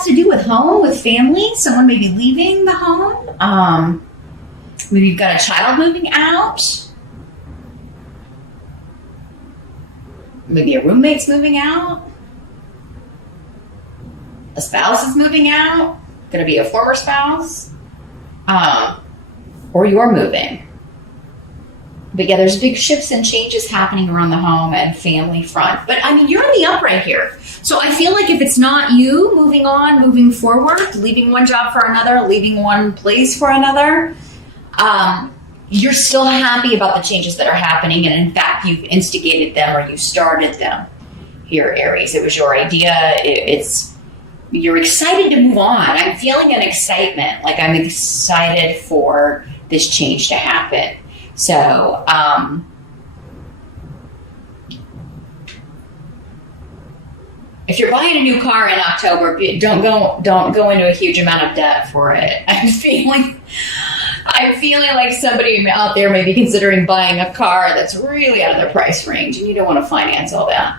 has to do with home, with family. Someone may be leaving the home. Maybe you've got a child moving out. Maybe a roommate's moving out. A spouse is moving out. Going to be a former spouse. Or you're moving. But yeah, there's big shifts and changes happening around the home and family front. But I mean, you're in the upright here. So I feel like if it's not you moving on, moving forward, leaving one job for another, leaving one place for another, you're still happy about the changes that are happening. And in fact, you've instigated them or you started them here, Aries. It was your idea. You're excited to move on. I'm feeling an excitement. Like I'm excited for this change to happen. So, if you're buying a new car in October, don't go into a huge amount of debt for it. I'm feeling like somebody out there may be considering buying a car that's really out of their price range, and you don't want to finance all that.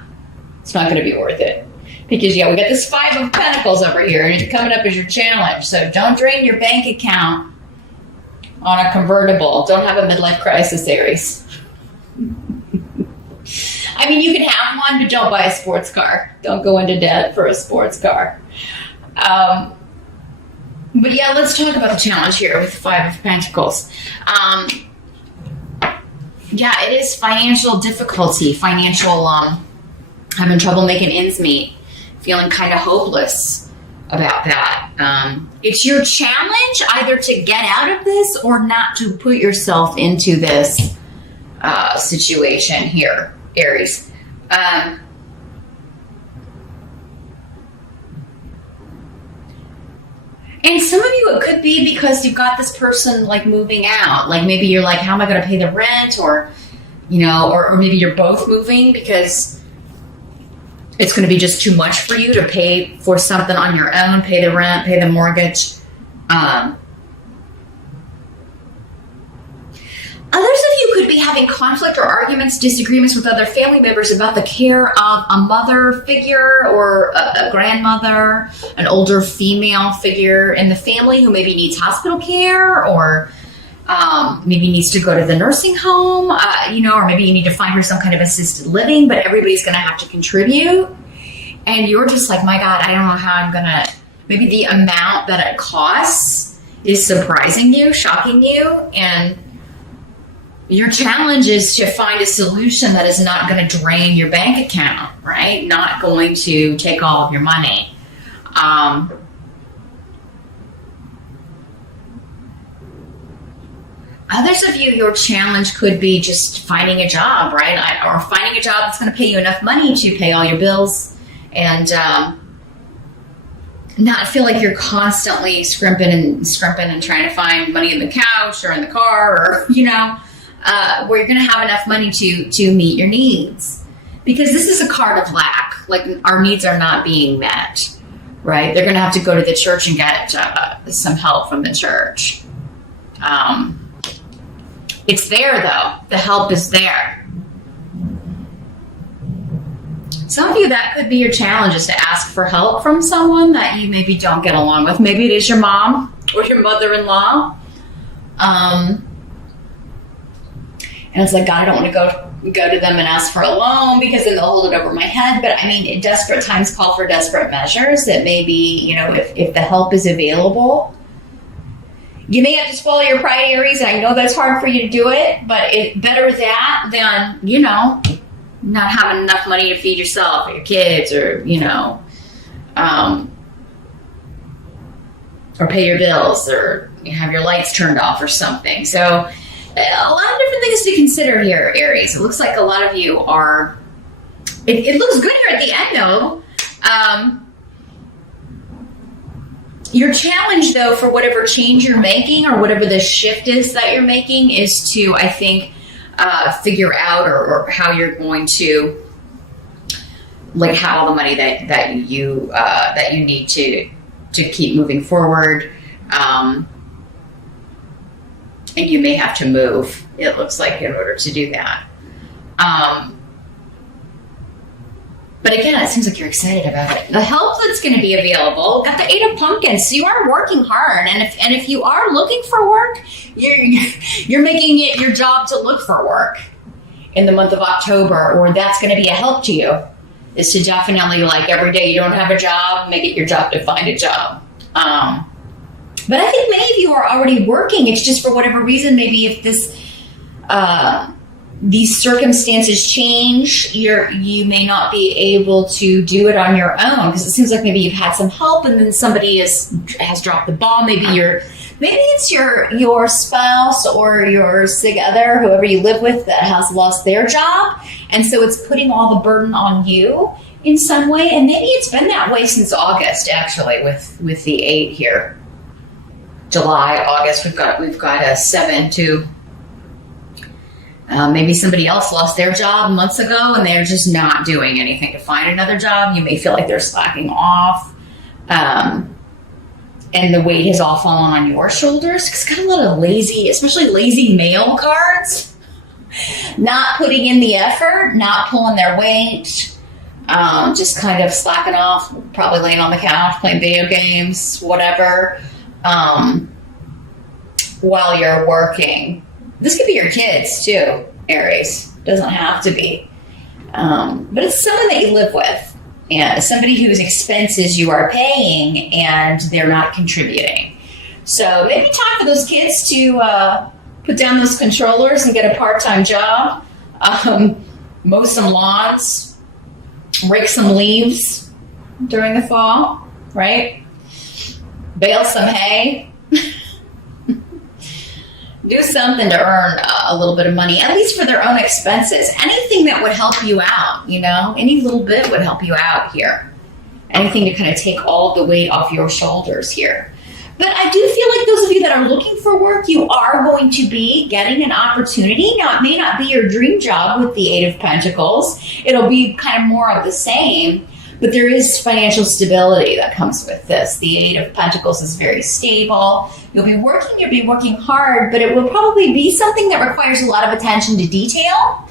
It's not going to be worth it. Because, we got this 5 of Pentacles over here, and it's coming up as your challenge. So don't drain your bank account on a convertible. Don't have a midlife crisis, Aries. I mean, you can have one, but don't buy a sports car. Don't go into debt for a sports car. But yeah, let's talk about the challenge here with 5 of Pentacles. Yeah, it is financial difficulty, having trouble making ends meet, feeling kind of hopeless about that. It's your challenge either to get out of this or not to put yourself into this situation here, Aries. And some of you, it could be because you've got this person like moving out. Like maybe you're like, how am I going to pay the rent? Or, or maybe you're both moving because it's going to be just too much for you to pay for something on your own, pay the rent, pay the mortgage. Others of you could be having conflict or arguments, disagreements with other family members about the care of a mother figure or a grandmother, an older female figure in the family who maybe needs hospital care or maybe needs to go to the nursing home, or maybe you need to find her some kind of assisted living, but everybody's going to have to contribute. And you're just like, my God, I don't know how I'm going to, maybe the amount that it costs is surprising you, shocking you. And your challenge is to find a solution that is not going to drain your bank account, right? Not going to take all of your money. Others of you, your challenge could be just finding a job, right? Or finding a job that's going to pay you enough money to pay all your bills and not feel like you're constantly scrimping and trying to find money in the couch or in the car or, where you're going to have enough money to meet your needs. Because this is a card of lack. Like our needs are not being met, right? They're going to have to go to the church and get some help from the church. It's there, though. The help is there. Some of you, that could be your challenge, is to ask for help from someone that you maybe don't get along with. Maybe it is your mom or your mother-in-law. And it's like, God, I don't want to go to them and ask for a loan because then they'll hold it over my head. But I mean, desperate times call for desperate measures. That maybe, if the help is available, you may have to swallow your pride, Aries. I know that's hard for you to do it, but better that than, not having enough money to feed yourself or your kids or, or pay your bills or have your lights turned off or something. So a lot of different things to consider here, Aries. It looks like a lot of you are, it looks good here at the end though. Your challenge, though, for whatever change you're making or whatever the shift is that you're making is to, I think, figure out or how you're going to, like, have all the money that you need to keep moving forward. And you may have to move, it looks like, in order to do that. But again, it seems like you're excited about it. The help that's going to be available, got the 8 of Pumpkins, so you are working hard. And if you are looking for work, you're making it your job to look for work in the month of October, or that's going to be a help to you, is to definitely, like, every day you don't have a job, make it your job to find a job. But I think many of you are already working. It's just for whatever reason, maybe if these circumstances change, you may not be able to do it on your own, because it seems like maybe you've had some help and then somebody has dropped the ball. Maybe it's your spouse or your sig other, whoever you live with, that has lost their job, and so it's putting all the burden on you in some way. And maybe it's been that way since August, actually, with the 8 here. July, August, we've got a 7 too. Maybe somebody else lost their job months ago and they're just not doing anything to find another job. You may feel like they're slacking off. And the weight has all fallen on your shoulders. It's got a lot of lazy, especially lazy male cards. Not putting in the effort, not pulling their weight, just kind of slacking off, probably laying on the couch, playing video games, whatever, while you're working. This could be your kids too, Aries. Doesn't have to be. But it's someone that you live with, and somebody whose expenses you are paying and they're not contributing. So maybe time for those kids to put down those controllers and get a part-time job. Mow some lawns, rake some leaves during the fall, right? Bale some hay. Do something to earn a little bit of money, at least for their own expenses. Anything that would help you out, any little bit would help you out here. Anything to kind of take all of the weight off your shoulders here. But I do feel like those of you that are looking for work, you are going to be getting an opportunity. Now, it may not be your dream job with the 8 of Pentacles. It'll be kind of more of the same. But there is financial stability that comes with this. The 8 of Pentacles is very stable. You'll be working hard, but it will probably be something that requires a lot of attention to detail.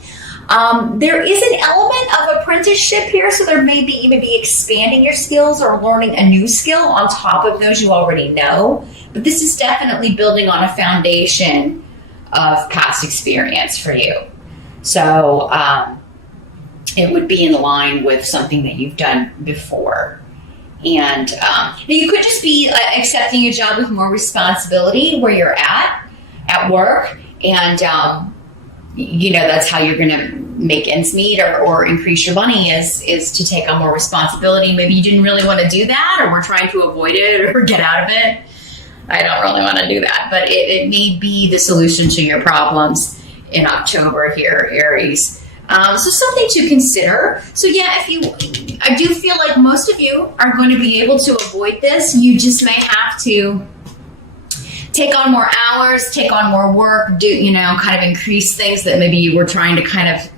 There is an element of apprenticeship here, so there may be even be expanding your skills or learning a new skill on top of those you already know. But this is definitely building on a foundation of past experience for you. So, it would be in line with something that you've done before. And you could just be accepting a job with more responsibility where you're at work. And, that's how you're going to make ends meet or increase your money is to take on more responsibility. Maybe you didn't really want to do that, or were trying to avoid it or get out of it. I don't really want to do that. But it may be the solution to your problems in October here, Aries. So something to consider. So yeah, I do feel like most of you are going to be able to avoid this. You just may have to take on more hours, take on more work, kind of increase things that maybe you were trying to kind of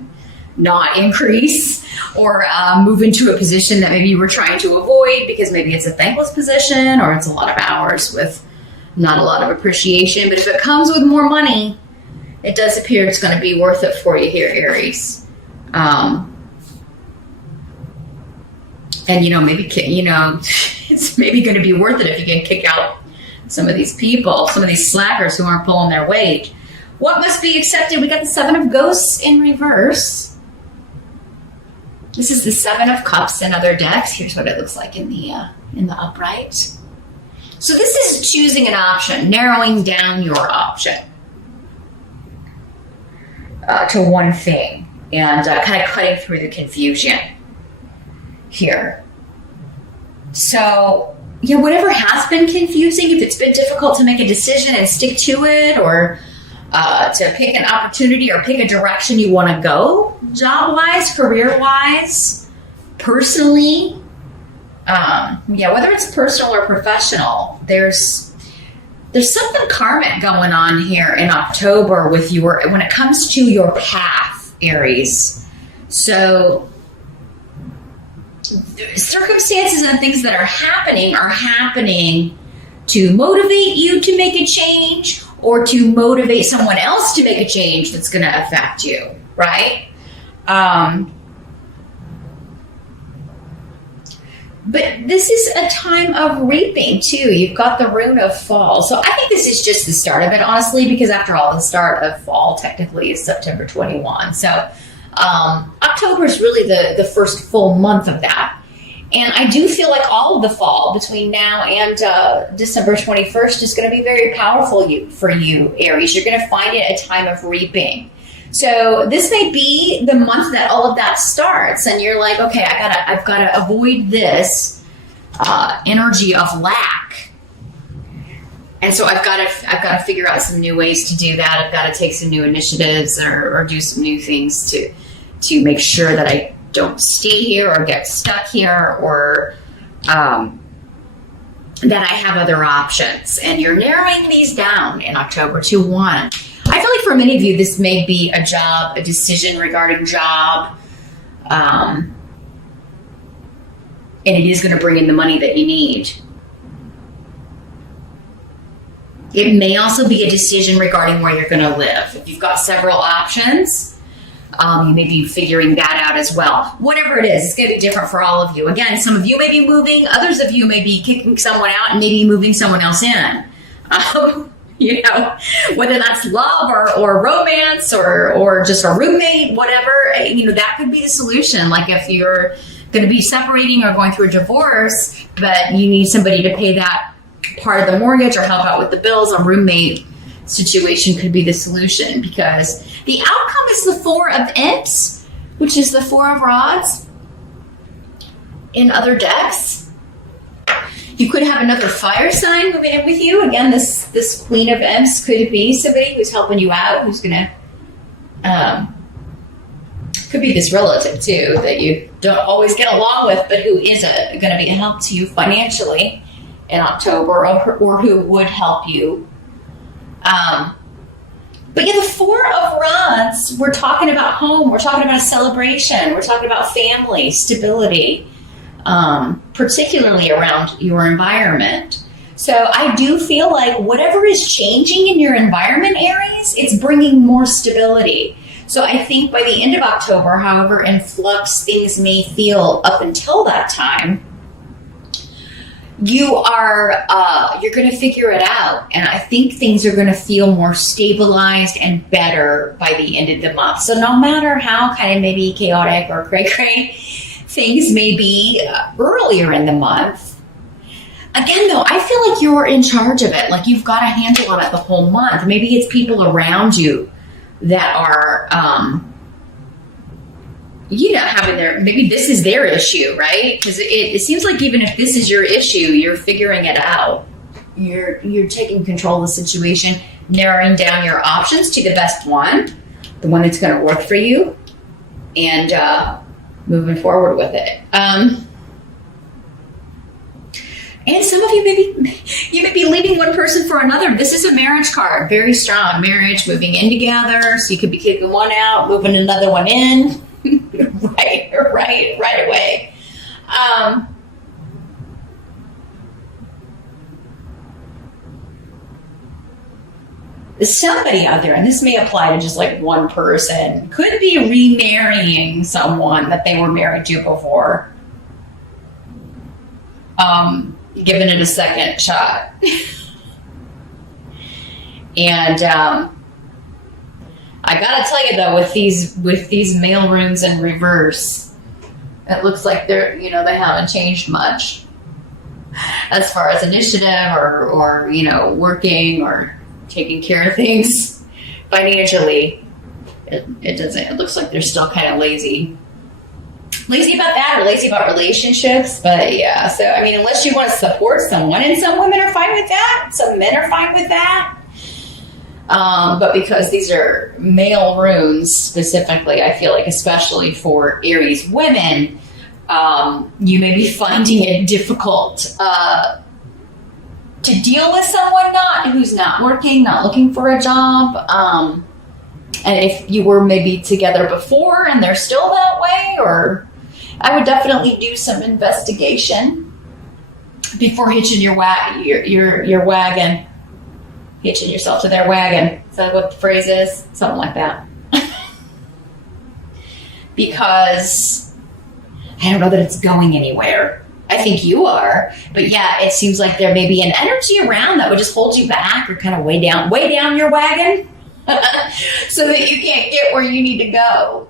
not increase, or move into a position that maybe you were trying to avoid because maybe it's a thankless position or it's a lot of hours with not a lot of appreciation. But if it comes with more money, it does appear it's going to be worth it for you here, Aries. And maybe it's maybe going to be worth it if you can kick out some of these people, some of these slackers who aren't pulling their weight. What must be accepted? We got the 7 of Ghosts in reverse. This is the 7 of Cups in other decks. Here's what it looks like in the upright. So this is choosing an option, narrowing down your option to one thing. And kind of cutting through the confusion here. So, whatever has been confusing, if it's been difficult to make a decision and stick to it, or to pick an opportunity or pick a direction you want to go, job-wise, career-wise, personally, whether it's personal or professional, there's something karmic going on here in October with when it comes to your path, Aries. So circumstances and things that are happening to motivate you to make a change, or to motivate someone else to make a change that's going to affect you, right? But this is a time of reaping too. You've got the rune of fall. So I think this is just the start of it, honestly, because after all, the start of fall technically is September 21. So October is really the first full month of that. And I do feel like all of the fall between now and December 21st is going to be very powerful for you, Aries. You're going to find it a time of reaping. So this may be the month that all of that starts, and you're like, okay, I've got to avoid this energy of lack, and so I've got to figure out some new ways to do that. I've got to take some new initiatives or do some new things to make sure that I don't stay here or get stuck here, or that I have other options. And you're narrowing these down in October to one. I feel like for many of you, this may be a decision regarding job, and it is going to bring in the money that you need. It may also be a decision regarding where you're going to live. If you've got several options, you may be figuring that out as well. Whatever it is, it's going to be different for all of you. Again, some of you may be moving, others of you may be kicking someone out and maybe moving someone else in. You know, whether that's love or romance or just a roommate, whatever, you know, that could be the solution. Like if you're going to be separating or going through a divorce, but you need somebody to pay that part of the mortgage or help out with the bills, a roommate situation could be the solution, because the outcome is the Four of Imps, which is the Four of Rods in other decks. You could have another fire sign moving in with you. Again, this Queen of Imps could be somebody who's helping you out, who's going to, could be this relative too that you don't always get along with, but who is going to be a help to you financially in October, or who would help you. But yeah, the Four of Rods, we're talking about home. We're talking about a celebration. We're talking about family, stability. Particularly around your environment. So I do feel like whatever is changing in your environment, Aries, it's bringing more stability. So I think by the end of October, however in flux things may feel up until that time, you're going to figure it out. And I think things are going to feel more stabilized and better by the end of the month. So no matter how kind of maybe chaotic or cray-cray things may be earlier in the month, again, though, I feel like you're in charge of it. Like you've got a handle on it the whole month. Maybe it's people around you that are, maybe this is their issue, right? Because it seems like even if this is your issue, you're figuring it out. You're taking control of the situation, narrowing down your options to the best one, the one that's going to work for you, and moving forward with it. And some of you may be leaving one person for another. This is a marriage card, very strong marriage, moving in together. So you could be kicking one out, moving another one in, right away. Somebody out there, and this may apply to just like one person, could be remarrying someone that they were married to before. Giving it a second shot. And I gotta tell you though, with these male runes in reverse, it looks like they haven't changed much as far as initiative or working or taking care of things financially. It doesn't. It looks like they're still kind of lazy about that, or lazy about relationships. But yeah, so I mean, unless you want to support someone, and some women are fine with that, some men are fine with that. But because these are male runes specifically, I feel like especially for Aries women, you may be finding it difficult to deal with someone who's not working, not looking for a job. And if you were maybe together before and they're still that way, or I would definitely do some investigation before hitching your wagon, hitching yourself to their wagon. Is that what the phrase is? Something like that. Because I don't know that it's going anywhere. I think you are. But yeah, it seems like there may be an energy around that would just hold you back or kind of weigh down your wagon so that you can't get where you need to go.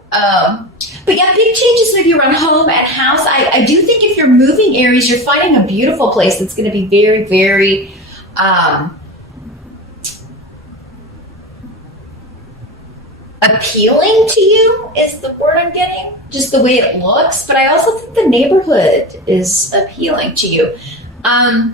But yeah, big changes maybe around home and house. I do think if you're moving, Aries, you're finding a beautiful place that's going to be very, very appealing to you is the word I'm getting, just the way it looks. But I also think the neighborhood is appealing to you. I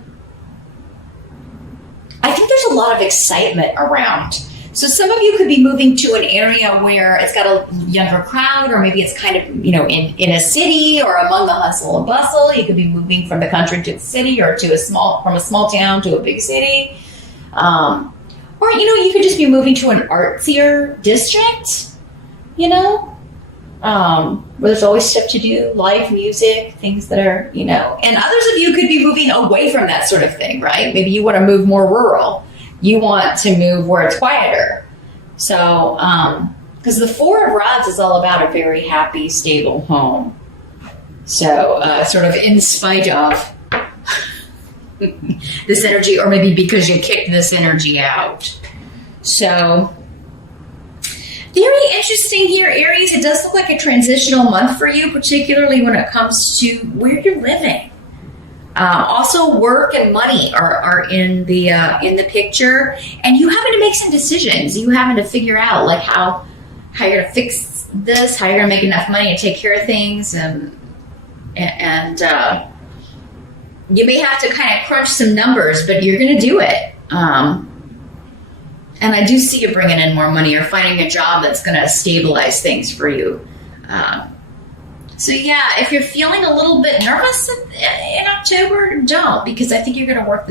think there's a lot of excitement around. So some of you could be moving to an area where it's got a younger crowd, or maybe it's kind of, in a city or among the hustle and bustle. You could be moving from the country to the city, or from a small town to a big city. Or, you could just be moving to an artsier district, where there's always stuff to do, live music, things that are, and others of you could be moving away from that sort of thing, right? Maybe you want to move more rural. You want to move where it's quieter. So, because the Four of Rods is all about a very happy, stable home. So, sort of in spite of this energy, or maybe because you kicked this energy out. So, very interesting here, Aries. It does look like a transitional month for you, particularly when it comes to where you're living. Also, work and money are in the picture, and you having to make some decisions. You having to figure out like how you're going to fix this, how you're going to make enough money to take care of things, and you may have to kind of crunch some numbers, but you're going to do it. And I do see you bringing in more money or finding a job that's going to stabilize things for you. So yeah, if you're feeling a little bit nervous in October, don't, because I think you're going to work this